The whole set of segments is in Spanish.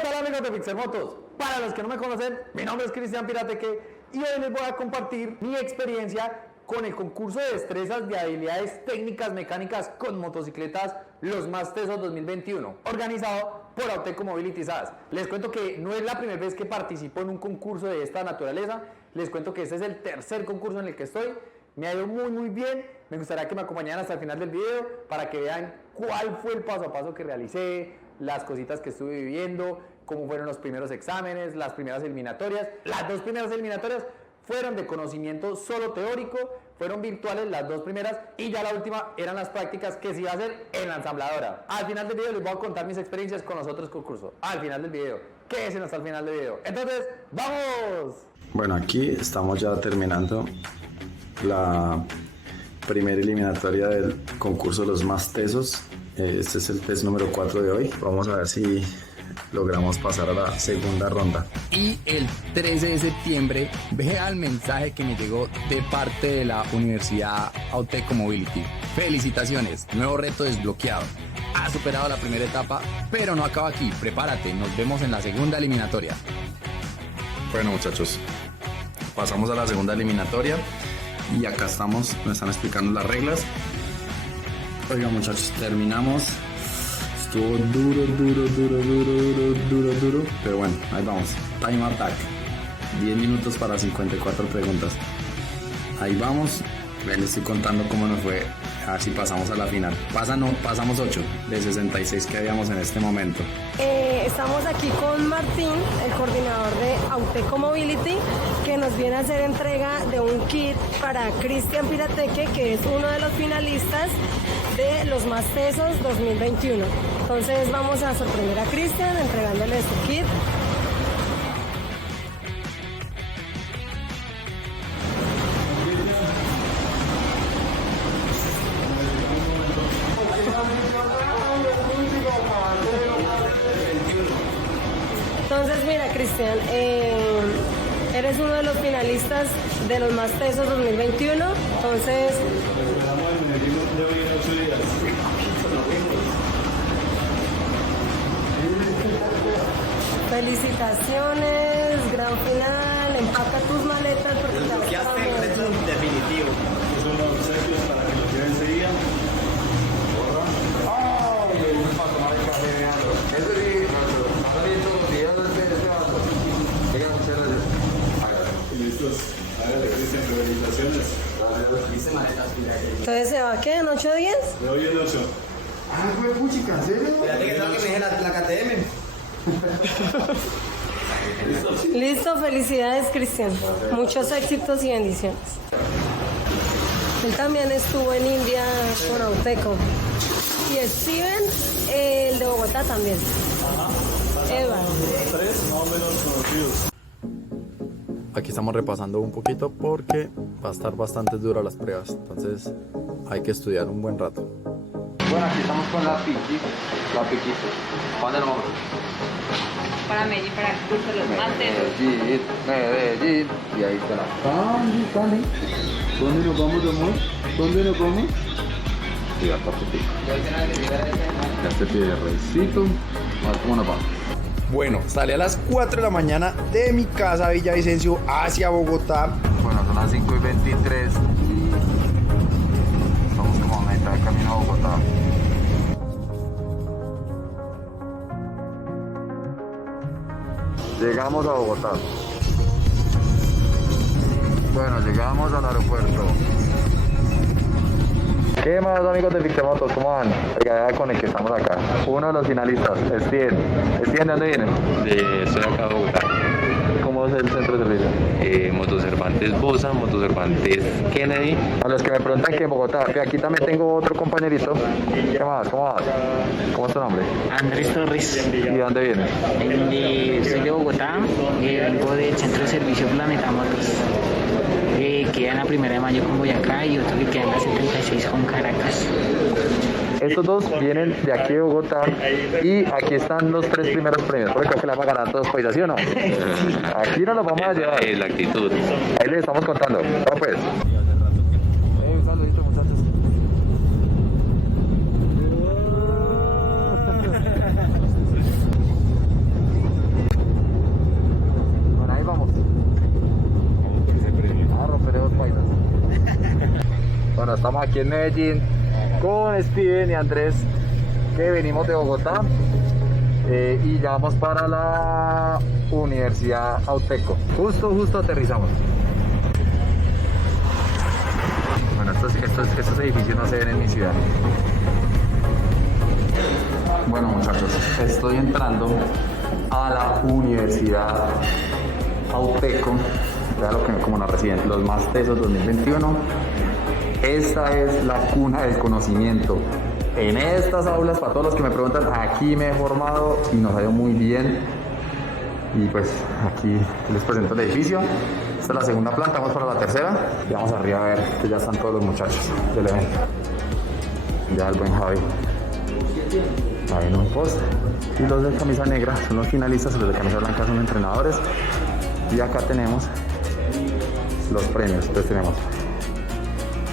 tal amigos de Pixelmotos? Para los que no me conocen, mi nombre es Cristian Pirateque y hoy les voy a compartir mi experiencia con el concurso de destrezas de habilidades técnicas mecánicas con motocicletas Los Más Tesos 2021, organizado por Auteco Mobility SAS. Les cuento que no es la primera vez que participo en un concurso de esta naturaleza, les cuento que este es el tercer concurso en el que estoy. Me ha ido muy bien, me gustaría que me acompañaran hasta el final del video para que vean cuál fue el paso a paso que realicé, las cositas que estuve viviendo, cómo fueron los primeros exámenes, las primeras eliminatorias. Las dos primeras eliminatorias fueron de conocimiento solo teórico, fueron virtuales las dos primeras y ya la última eran las prácticas que se iba a hacer en la ensambladora. Al final del video les voy a contar mis experiencias con los otros concursos. Al final del video, quédense hasta el final del video. Entonces, ¡vamos! Bueno, aquí estamos ya terminando la primera eliminatoria del concurso de Los Más Tesos. Este es el test número 4 de hoy. Vamos a ver si logramos pasar a la segunda ronda. Y el 13 de septiembre, vea el mensaje que me llegó de parte de la Universidad Auteco Mobility. Felicitaciones, nuevo reto desbloqueado. Has superado la primera etapa, pero no acaba aquí. Prepárate, nos vemos en la segunda eliminatoria. Bueno, muchachos, pasamos a la segunda eliminatoria y acá estamos, me están explicando las reglas. Oiga, muchachos, terminamos. Estuvo duro, pero bueno, ahí vamos. Time attack, 10 minutos para 54 preguntas. Ahí vamos, les estoy contando cómo nos fue, a ver si pasamos a la final. Pasamos 8 de 66 que habíamos en este momento. Estamos aquí con Martín, el coordinador de Auteco Mobility, que nos viene a hacer entrega de un kit para Cristian Pirateque, que es uno de los finalistas de Los Más Tesos 2021. Entonces vamos a sorprender a Cristian entregándole este kit. Entonces mira, Cristian, eres uno de los finalistas de Los Más Tesos 2021, entonces... Felicitaciones, gran final, empaca tus maletas porque desbloqueaste el reto definitivo. Son los obsequios para que los lleven enseguida. Listos. Cristian, felicitaciones. Entonces se va, ¿qué? ¿En 8 días? De hoy en 8. Ah, fue puchica, ¿en serio? Fíjate que tengo que me dije la KTM. Listo, felicidades, Cristian. Muchos éxitos y bendiciones. Él también estuvo en India con Auteco. Y Steven, el de Bogotá también. Eduardo. 3 más o menos conocidos. Aquí estamos repasando un poquito porque va a estar bastante dura las pruebas, entonces hay que estudiar un buen rato. Bueno, aquí estamos con la Piqui. La Piqui. ¿Dónde nos vamos? Para Medellín, para el curso de Los Más Tesos. Medellín. Y ahí está la Cali. ¿Dónde nos vamos, amor? ¿Dónde nos vamos? Y acá, Piqui. Ya se pide recito. A ver cómo nos vamos. Bueno, salí a las 4 de la mañana de mi casa Villavicencio hacia Bogotá. Bueno, son las 5:23 y estamos como a mitad de camino a Bogotá. Llegamos a Bogotá. Bueno, llegamos al aeropuerto. ¿Qué más, amigos de Pixelmotos? ¿Cómo van? Oiga, con el que estamos acá. Uno de los finalistas, Estienne. ¿Estienne de dónde viene? Estoy acá en Bogotá. ¿Cómo es el centro de servicio? Motocervantes Bosa, Motocervantes Kennedy. A los que me preguntan que en Bogotá, que aquí también tengo otro compañerito. ¿Qué más? ¿Cómo vas? ¿Cómo es tu nombre? Andrés Torres. ¿Y de dónde vienes? Soy de Bogotá, vengo del Centro de Servicio Planeta Motos. Queda en la 1 de mayo con Boyacá y otro que queda en la 76 con Caracas. Estos dos vienen de aquí de Bogotá y aquí están los 3 primeros premios. Porque creo que la van a ganar todos, pues, ¿sí o no? Aquí no los vamos a llevar. Es la actitud. Ahí les estamos contando. ¿Cómo pues? Un saludito, muchachos. estamos aquí en Medellín con Steven y Andrés, que venimos de Bogotá y ya vamos para la Universidad Auteco. Justo aterrizamos. Bueno, estos edificios no se ven en mi ciudad. Bueno, muchachos, estoy entrando a la Universidad Auteco, ya lo que como la reciben, los más tesos 2021. Esta es la cuna del conocimiento. En estas aulas, para todos los que me preguntan, aquí me he formado y nos ha ido muy bien. Y pues aquí les presento el edificio. Esta es la segunda planta, vamos para la tercera y vamos arriba a ver que ya están todos los muchachos del evento. Ya el buen Javi ahí en un post, y los de camisa negra son los finalistas, los de camisa blanca son entrenadores, y acá tenemos los premios. Entonces tenemos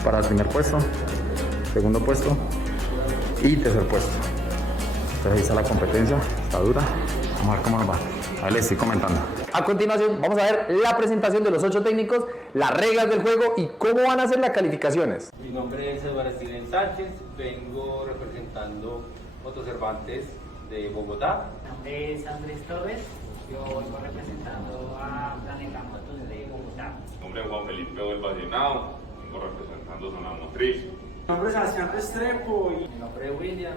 para el primer puesto, segundo puesto y tercer puesto. Entonces ahí está la competencia, está dura, vamos a ver cómo nos va. Ahí les estoy comentando. A continuación vamos a ver la presentación de los 8 técnicos, las reglas del juego y cómo van a ser las calificaciones. Mi nombre es Eduardo Steven Sánchez, vengo representando Moto Cervantes de Bogotá. Mi nombre es Andrés Torres, yo vengo representando a Planeta Motos de Bogotá. Mi nombre es Juan Felipe Vallenado, vengo representando Zona Motriz. Mi nombre es Sebastián Restrepo y Mi nombre es William,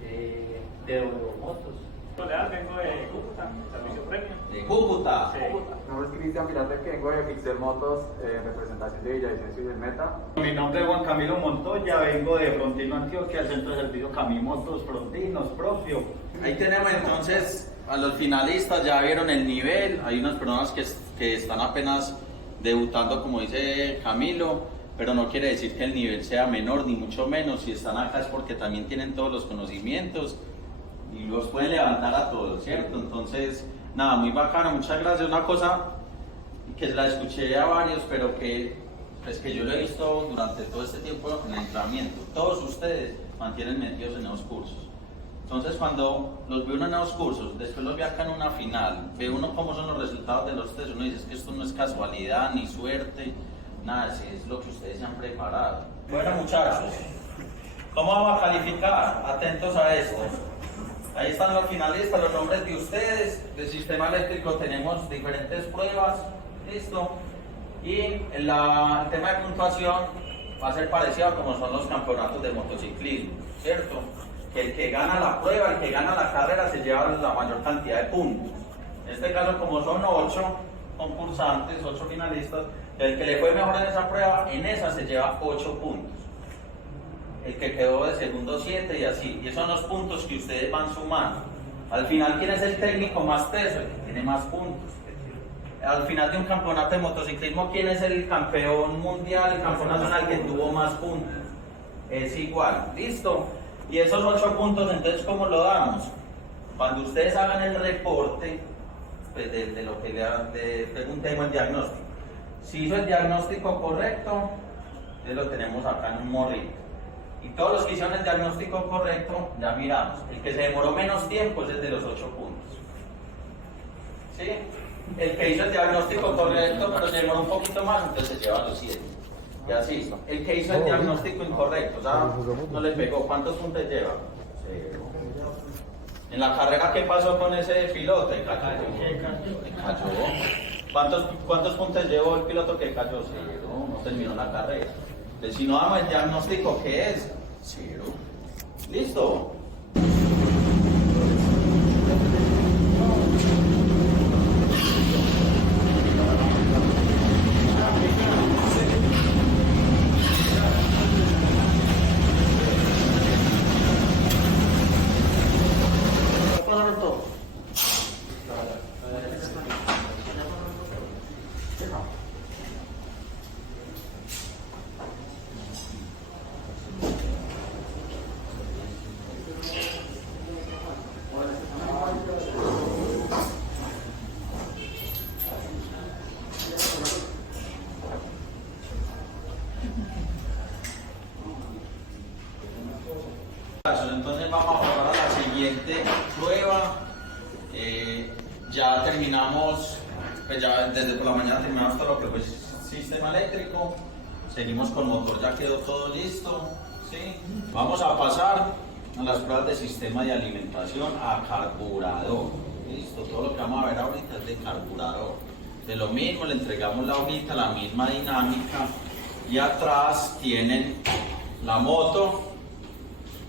de Euromotos. Vengo de Cúcuta, servicio premio. De Cúcuta. Sí. Mi nombre es Cristian Pirate, vengo de Pixel Motos, en representación de Villavicencio y del Meta. Mi nombre es Juan Camilo Montoya, vengo de Frontino, Antioquia, Centro de Servicio Camimotos Frontinos propio. Ahí tenemos entonces a los finalistas, ya vieron el nivel, hay unas personas que están apenas debutando, como dice Camilo, pero no quiere decir que el nivel sea menor, ni mucho menos. Si están acá es porque también tienen todos los conocimientos y los pueden levantar a todos, ¿cierto? Entonces, nada, muy bacano, muchas gracias. Una cosa que la escuché a varios, pero que, pues, que yo lo he visto durante todo este tiempo en el entrenamiento. Todos ustedes mantienen metidos en esos cursos. Entonces, cuando los ve uno en esos cursos, después los ve acá en una final, ve uno cómo son los resultados de los test, uno dice que esto no es casualidad ni suerte, nada, es lo que ustedes se han preparado. Bueno, muchachos, ¿cómo vamos a calificar? Atentos a esto. Ahí están los finalistas, los nombres de ustedes. Del sistema eléctrico tenemos diferentes pruebas, listo. Y el tema de puntuación va a ser parecido a como son los campeonatos de motociclismo, ¿cierto? Que el que gana la prueba, el que gana la carrera, se lleva la mayor cantidad de puntos. En este caso, como son 8 concursantes, 8 finalistas, el que le fue mejor en esa prueba, en esa se lleva 8 puntos. El que quedó de segundo 7 y así. Y esos son los puntos que ustedes van sumando. Al final, ¿quién es el técnico más teso? El que tiene más puntos. Al final de un campeonato de motociclismo, ¿quién es el campeón mundial, el campeón nacional que tuvo más puntos? Es igual, ¿listo? Y esos 8 puntos, entonces, ¿cómo lo damos? Cuando ustedes hagan el reporte, pues, de lo que le preguntemos el diagnóstico. Si hizo el diagnóstico correcto, entonces lo tenemos acá en un morrito. Y todos los que hicieron el diagnóstico correcto, ya miramos. El que se demoró menos tiempo es el de los 8 puntos. ¿Sí? El que hizo el diagnóstico correcto, pero se demoró un poquito más, entonces se lleva los 7. Y así. El que hizo el diagnóstico incorrecto, o sea, no le pegó. ¿Cuántos puntos lleva? 0. En la carrera, ¿qué pasó con ese piloto? Cayó. ¿Cuántos puntos llevó el piloto que cayó? 0. No terminó la carrera. Entonces, si no damos el diagnóstico, ¿qué es? 0. ¿Listo? Entonces vamos a pasar a la siguiente prueba. Ya terminamos, pues ya desde por la mañana terminamos todo lo que fue sistema eléctrico. Seguimos con motor, ya quedó todo listo. ¿Sí? Vamos a pasar a las pruebas de sistema de alimentación a carburador. Listo, todo lo que vamos a ver ahorita es de carburador. De lo mismo, le entregamos la hojita, la misma dinámica. Y atrás tienen la moto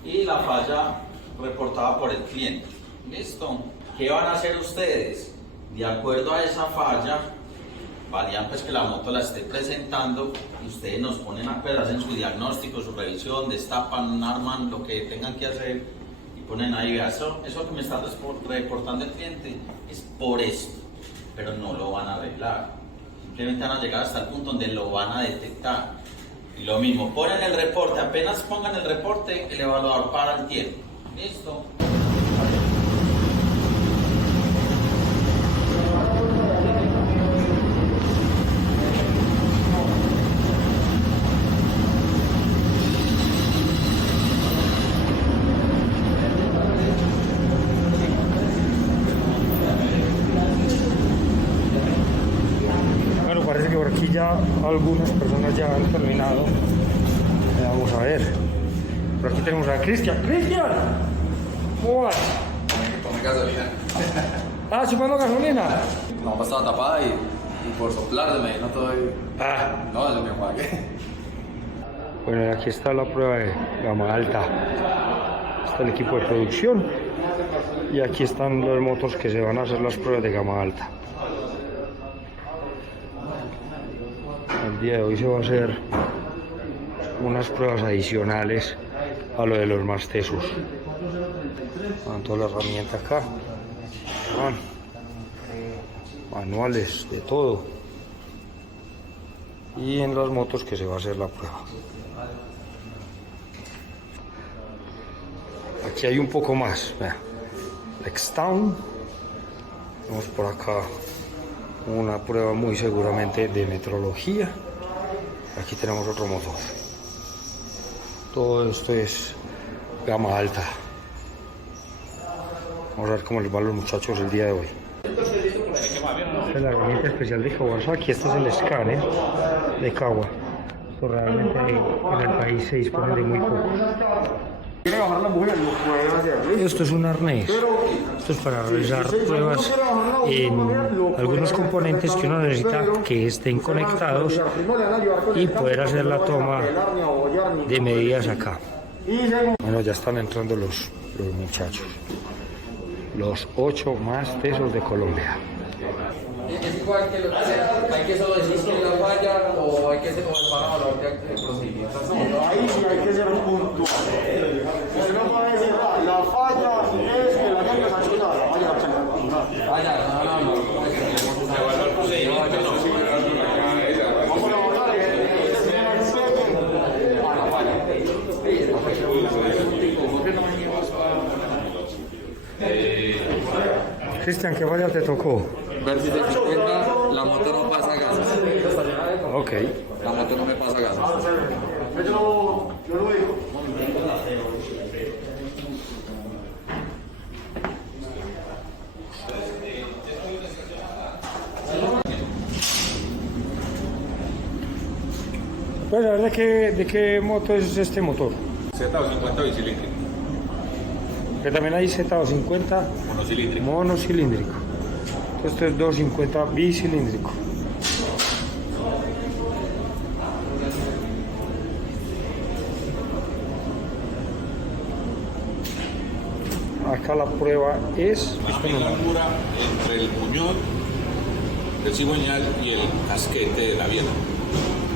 y la falla reportada por el cliente. ¿Listo? ¿Qué van a hacer ustedes? De acuerdo a esa falla, valían pues que la moto la esté presentando y ustedes nos ponen a pues, hacen su diagnóstico, su revisión, destapan, arman lo que tengan que hacer y ponen ahí, vea, eso que me está reportando el cliente es por esto, pero no lo van a arreglar. Simplemente van a llegar hasta el punto donde lo van a detectar. Y lo mismo, ponen el reporte, apenas pongan el reporte, el evaluador para el tiempo. ¿Listo? Bueno, parece que por aquí ya algunas personas ya han terminado. Vamos a ver. Por aquí tenemos a Cristian. ¡Cristian! ¿Cómo vas? Tomé gasolina. Ah, chupando gasolina. No, estaba tapada y por soplar de medino todo y... No, se me apague. Bueno, aquí está la prueba de gama alta. Está el equipo de producción. Y aquí están los motos que se van a hacer las pruebas de gama alta. El día de hoy se va a hacer unas pruebas adicionales a lo de los más tesos. Van toda la herramienta acá. Van. Manuales, de todo. Y en las motos que se va a hacer la prueba. Aquí hay un poco más. Vean. Lextown. Vamos por acá. Una prueba muy seguramente de metrología. Aquí tenemos otro motor. Todo esto es gama alta. Vamos a ver cómo les va a los muchachos el día de hoy. Esta es la herramienta especial de Kawasaki. Este es el escáner de Kawa. Esto realmente en el país se dispone de muy poco. Esto es un arnés. Esto es para realizar pruebas en algunos componentes que uno necesita que estén conectados y poder hacer la toma de medidas acá. Bueno, ya están entrando los muchachos. Los 8 más tesos de Colombia. ¿Es igual que lo que sea? ¿Hay que solo decir que la falla o hay que ser como el parámetro de procedimiento? Ahí sí hay que ser puntual. Usted no puede decir, la falla es que la llanta está chula, la falla está chula. Vaya, no. Evaluar el procedimiento, no. Vamos a votar, Cristian, ¿qué falla te tocó? Ver si se cuenta, la moto no pasa gases. Ok. La moto no me pasa gases. Yo lo digo. Pues a ver de qué moto es este motor. Z250 bicilíndrico. Que también hay Z250 monocilíndrico. Esto es 250 bicilíndrico. Acá la prueba es... La altura entre el puñón, el cigüeñal y el casquete de la biela.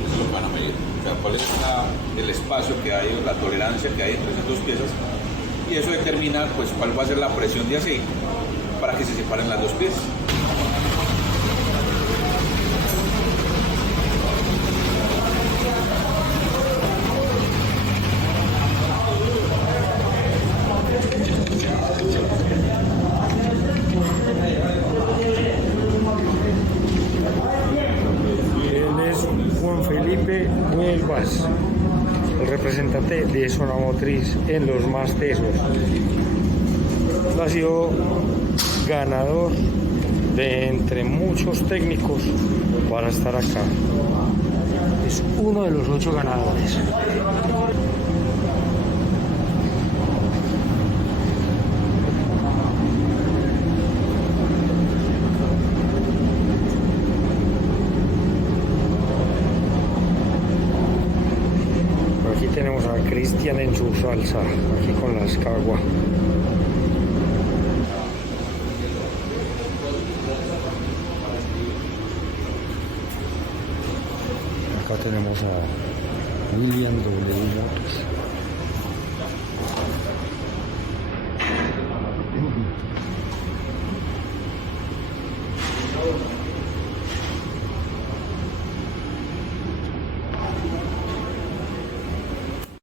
Eso es lo que van a medir. O sea, cuál es el espacio que hay, la tolerancia que hay entre esas dos piezas. Y eso determina pues, cuál va a ser la presión de aceite para que se separen las dos piezas. Él es Juan Felipe Huelvas, el representante de Zona Motriz en los más tesos. Ha sido ganador de entre muchos técnicos para estar acá. es uno de los 8 ganadores. Por aquí tenemos a Cristian en su salsa, aquí con la escagua. Acá tenemos a William W. Motos.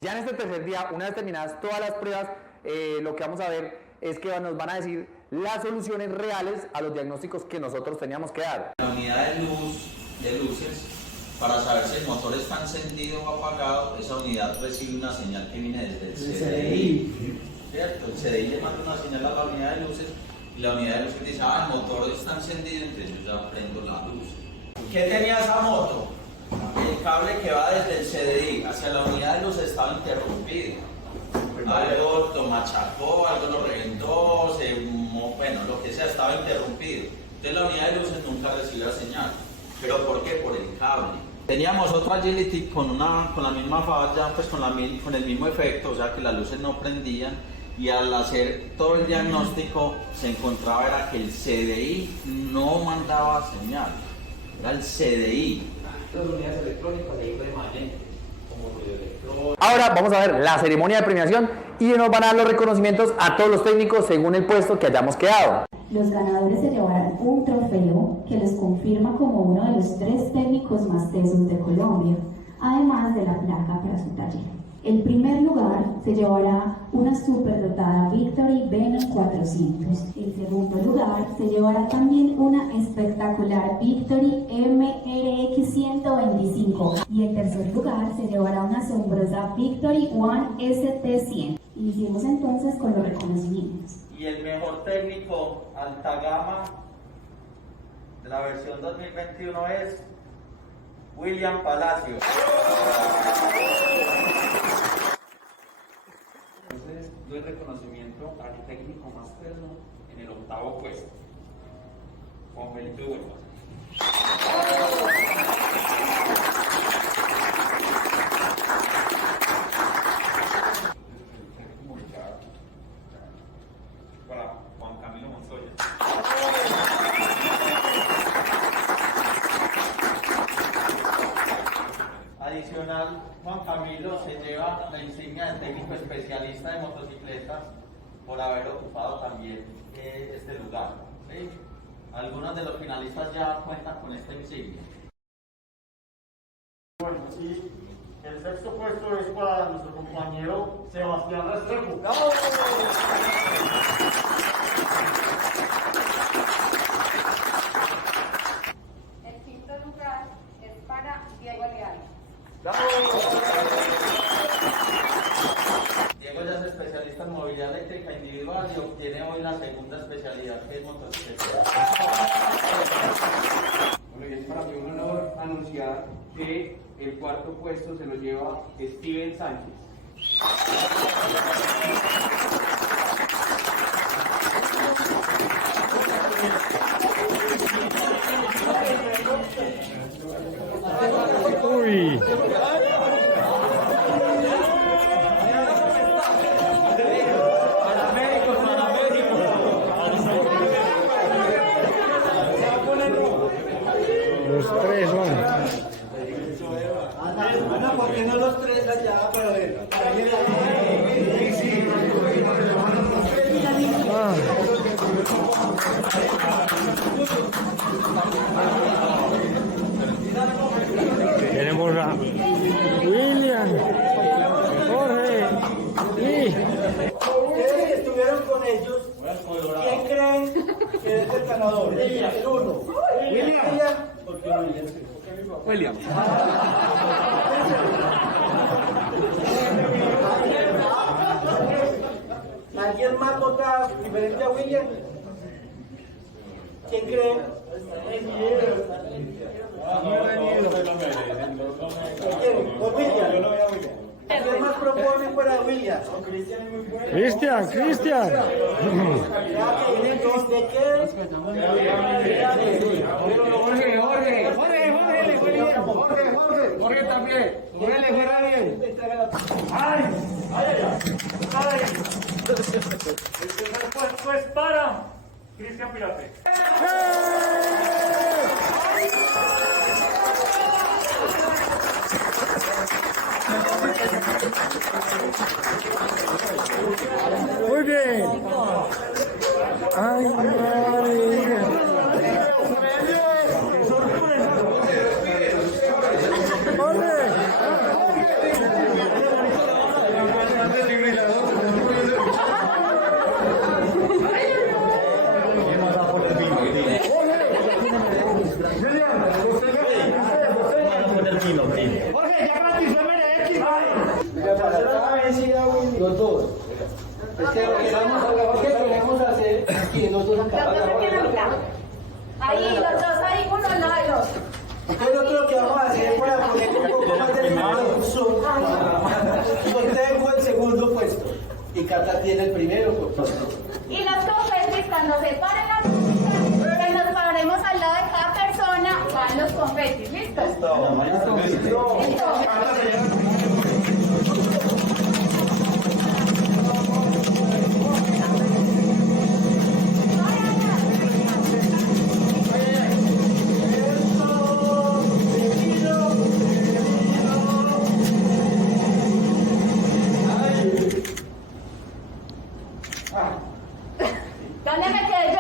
Ya en este tercer día, una vez terminadas todas las pruebas, lo que vamos a ver es que nos van a decir las soluciones reales a los diagnósticos que nosotros teníamos que dar. La unidad de luces, para saber si el motor está encendido o apagado, esa unidad recibe una señal que viene desde el CDI. ¿Cierto? El CDI le manda una señal a la unidad de luces y la unidad de luces dice, el motor está encendido, entonces yo ya prendo la luz. ¿Qué tenía esa moto? El cable que va desde el CDI hacia la unidad de luces estaba interrumpido. Algo lo machacó, algo lo reventó, bueno, lo que sea, estaba interrumpido. Entonces la unidad de luces nunca recibió la señal. ¿Pero por qué? Por el cable. Teníamos otra Agility con la misma falla, pues con el mismo efecto, o sea que las luces no prendían, y al hacer todo el diagnóstico se encontraba era que el CDI no mandaba señal, era el CDI. Las unidades electrónicas de permanente, como radioelectrónica. Ahora vamos a ver la ceremonia de premiación y nos van a dar los reconocimientos a todos los técnicos según el puesto que hayamos quedado. Los ganadores se llevarán un trofeo que los confirma como uno de los 3 técnicos más tesos de Colombia, además de la placa para su taller. El primer lugar se llevará una superdotada Victory Venom 400. El segundo lugar se llevará también una espectacular Victory MRX 125. Y el tercer lugar se llevará una asombrosa Victory One ST100. Iniciemos entonces con los reconocimientos. Y el mejor técnico alta gama de la versión 2021 es William Palacio. Entonces doy reconocimiento al técnico más teso en el 8º puesto, Juan Felipe Huerta. Para Juan Camilo Montoya. Adicional, Juan Camilo se lleva la insignia de técnico especialista de motocicletas por haber ocupado también este lugar. ¿Sí? Algunos de los finalistas ya cuentan con esta insignia. Bueno, y el sexto puesto es para nuestro compañero Sebastián Restrepo. El quinto lugar es para Diego Leal. Diego ya es especialista en movilidad eléctrica individual y obtiene hoy la segunda especialidad, que es motocicleta. Bueno, y es para mí un honor anunciar que el 4º puesto se lo lleva Steven Sánchez. Uy. Los 3 son. ¿Por qué no los 3 allá? Pero Tenemos a William, Jorge y... ustedes que estuvieron con ellos, ¿quién creen que es el ganador? El 1. William. ¿Por qué William? ¿Alguien más vota diferente a William? ¿Quién cree? Por William. ¿Quién más propone fuera de William? Cristian. Ya que viene Chris Decker. Jorge también. Jorge le fuera bien. ¡Ay! El primer puesto es para Cristian Pirate. Muy bien. Ay, Jorge, ya garantizó MRX. Los dos. Es que lo que queremos hacer es que los dos acaban. Ahí, los dos, ahí, uno al lado del otro. Entonces nosotros lo que vamos a hacer es para poner un poco más de producción. Yo tengo el segundo puesto y Cata tiene el primero puesto. Y los confetis, cuando se paren la música, que nos paremos al lado de cada persona, van los confetis. ¿Listos? Listo. ¿Dónde me quedé yo?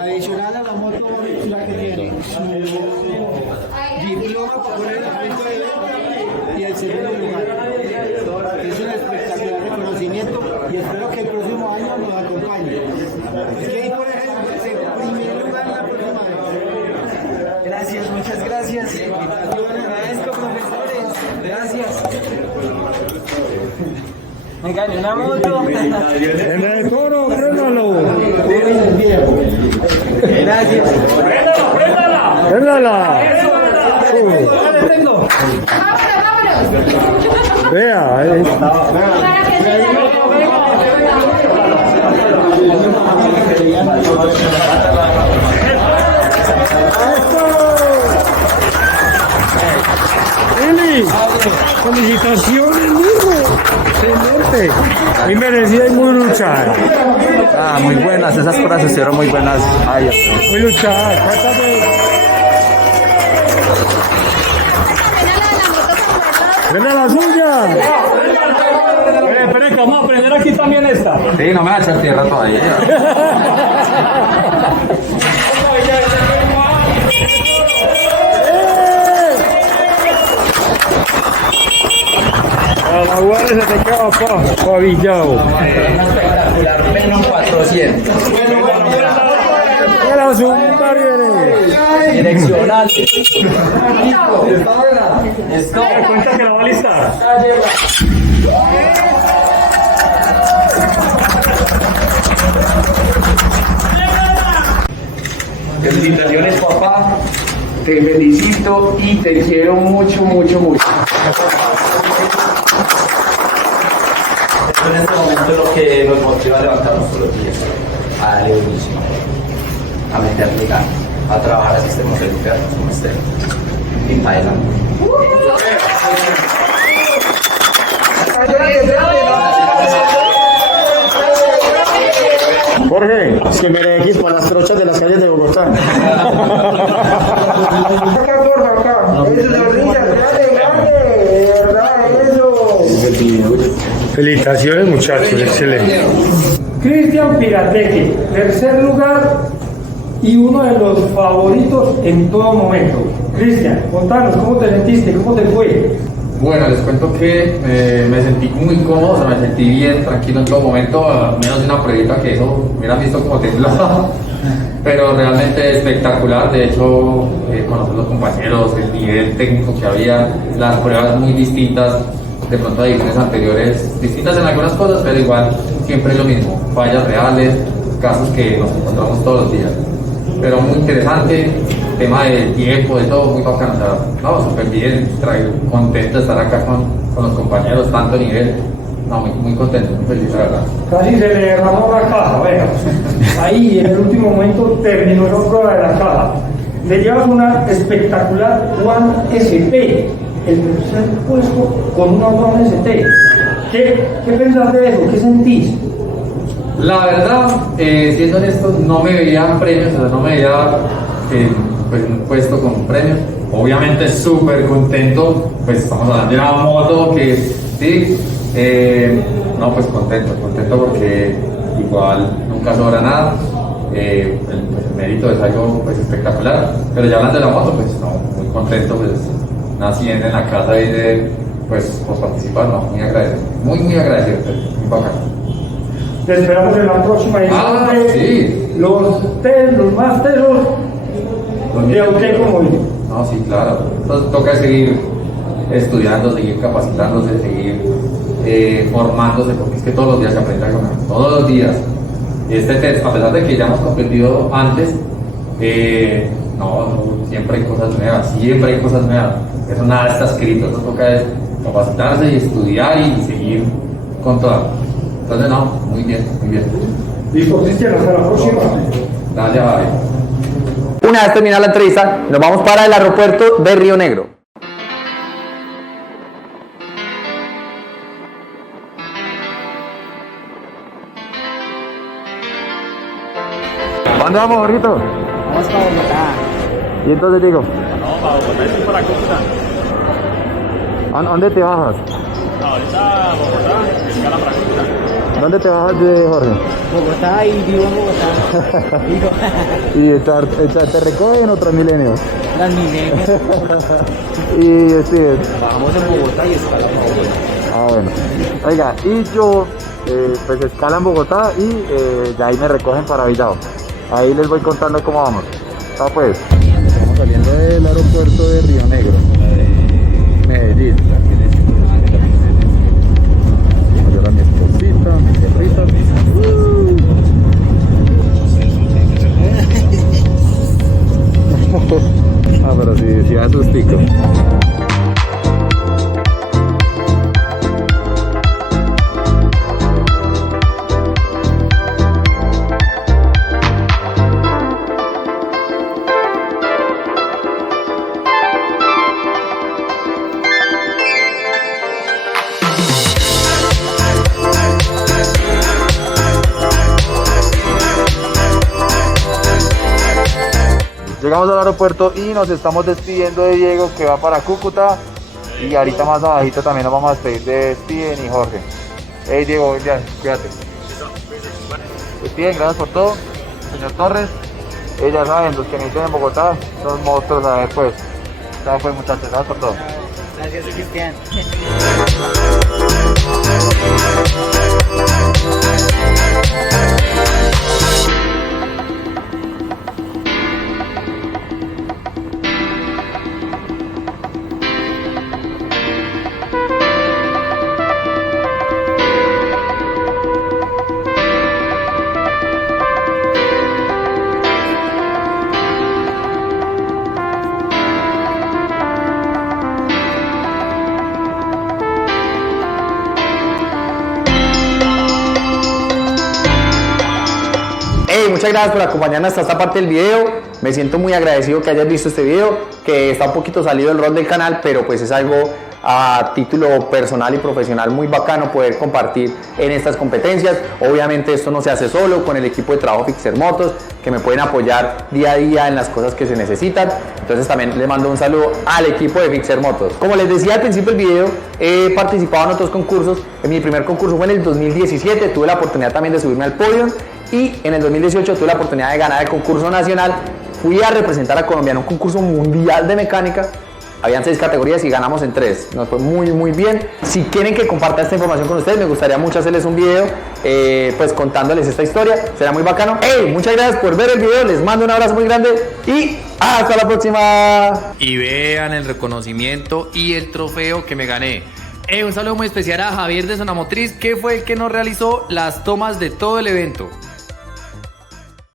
Adicional a la moto, la que tiene su diploma para poner el punto de venta y el segundo lugar. Es un espectacular reconocimiento y espero que el próximo año nos acompañe. Es que ahí, por ejemplo, es el primer lugar la próxima vez. Gracias, muchas gracias. Agradezco, profesores. Gracias. Me gané una moto. En el toro, préndalo. Gracias. Préndala. Préndala. ¿Dónde tengo? Vea, Eli, felicitaciones, mijo. Excelente. Muy merecida y muy luchada. Ah, muy buenas, esas pruebas estuvieron muy buenas. Ay, muy luchada. Cuéntame. ¡Prenda la suya! Espera, que vamos a aprender aquí también esta. Sí, no me va a echar tierra todavía. A la guardia se te queda pavillado. Espectacular, menos 400. Era un barriere. Direccional. Esto. Cuenta que la va a listar. Felicitaciones, papá. Te felicito y te quiero mucho, mucho, mucho. Esto en este momento es lo que nos motiva a levantarnos todos los días, a darle durísimo, a meterle ganas, a trabajar así estemos enfermos como estemos. Y para adelante. Jorge, es que MRX por las trochas de las calles de Bogotá. felicitaciones, muchachos, excelente. Cristian Pirateque, tercer lugar y uno de los favoritos en todo momento. Cristian, contanos, ¿cómo te sentiste? ¿Cómo te fue? Bueno, les cuento que me sentí muy cómodo, o sea, me sentí bien, tranquilo en todo momento, menos de una pruebita que eso hubieran visto como temblaba, pero realmente espectacular. De hecho, conocer los compañeros, el nivel técnico que había, las pruebas muy distintas, de pronto a ediciones anteriores, distintas en algunas cosas, pero igual siempre lo mismo, fallas reales, casos que nos encontramos todos los días. Pero muy interesante, tema del tiempo, de todo, muy bacano, o sea, no, súper bien, contento de estar acá con los compañeros, tanto nivel, no, muy contento, muy feliz, la verdad. Casi se le derramó la caja, venga. Ahí en el último momento terminó la prueba de la caja. Le llevas una espectacular One ST, el tercer puesto con una One ST. ¿Qué pensás de eso? ¿Qué sentís? La verdad, siendo honesto, no me veía premios, o sea, no me veía pues, un puesto con premios. Obviamente súper contento, pues estamos hablando de una moto que sí, no, pues contento porque igual nunca sobra nada. El mérito es algo pues espectacular, pero ya hablando de la moto, pues no, muy contento, pues nací en la casa ahí de pues por participar, no, muy agradecido, muy agradecido, pues, muy bacano. Te esperamos en la próxima edición de sí. los más tesos de Auteco Movility. No, sí, claro. Entonces toca seguir estudiando, seguir capacitándose, seguir formándose, porque es que todos los días se aprende algo nuevo, todos los días. Y este test, a pesar de que ya hemos competido antes, siempre hay cosas nuevas, eso nada está escrito, eso toca es capacitarse y estudiar y seguir con todo. Entonces no, muy bien. Listo, Cristian, hasta la próxima. Dale, vale. Una vez terminada la entrevista, nos vamos para el aeropuerto de Río Negro. ¿Dónde vamos, Jorgito? Vamos para Bogotá. Y entonces digo, No, para Bogotá y para Cúcuta. ¿a dónde te bajas? Ahorita Bogotá, escala para Cúcuta. ¿Dónde te bajas de Jorge? Bogotá y vivo en Bogotá. ¿Y te recogen o Transmilenio? Transmilenio. Y Steven. Bajamos en Bogotá y escala en Bogotá. Ah, bueno. Oiga, y yo pues escala en Bogotá y ya ahí me recogen para Villado. Ahí les voy contando cómo vamos. Ah, pues. Estamos saliendo del aeropuerto de Río Negro, Medellín. Voy a mi esposita, mi perrita. Ah, pero sí da sustico. Llegamos al aeropuerto y nos estamos despidiendo de Diego, que va para Cúcuta, y ahorita más abajito también nos vamos a despedir de Steven y Jorge. Hey Diego, ya, cuídate. Steven, gracias por todo. Señor Torres, ya saben, los que me dicen en Bogotá son monstruos, a ver pues. Ya pues muchachos, gracias por todo. Gracias, Cristian. Muchas gracias por acompañarnos hasta esta parte del video. Me siento muy agradecido que hayas visto este video, que está un poquito salido del rol del canal, pero pues es algo a título personal y profesional muy bacano poder compartir en estas competencias. Obviamente esto no se hace solo, con el equipo de trabajo Fixer Motos, que me pueden apoyar día a día en las cosas que se necesitan. Entonces también le mando un saludo al equipo de Fixer Motos. Como les decía al principio del video, he participado en otros concursos. En mi primer concurso fue en el 2017, tuve la oportunidad también de subirme al podio, y en el 2018 tuve la oportunidad de ganar el concurso nacional. Fui a representar a Colombia en un concurso mundial de mecánica. Habían 6 categorías y ganamos en 3. Nos fue muy bien. Si quieren que comparta esta información con ustedes, me gustaría mucho hacerles un video pues contándoles esta historia. Será muy bacano. Hey, muchas gracias por ver el video. Les mando un abrazo muy grande y hasta la próxima. Y vean el reconocimiento y el trofeo que me gané. Un saludo muy especial a Javier de Zona Motriz, que fue el que nos realizó las tomas de todo el evento.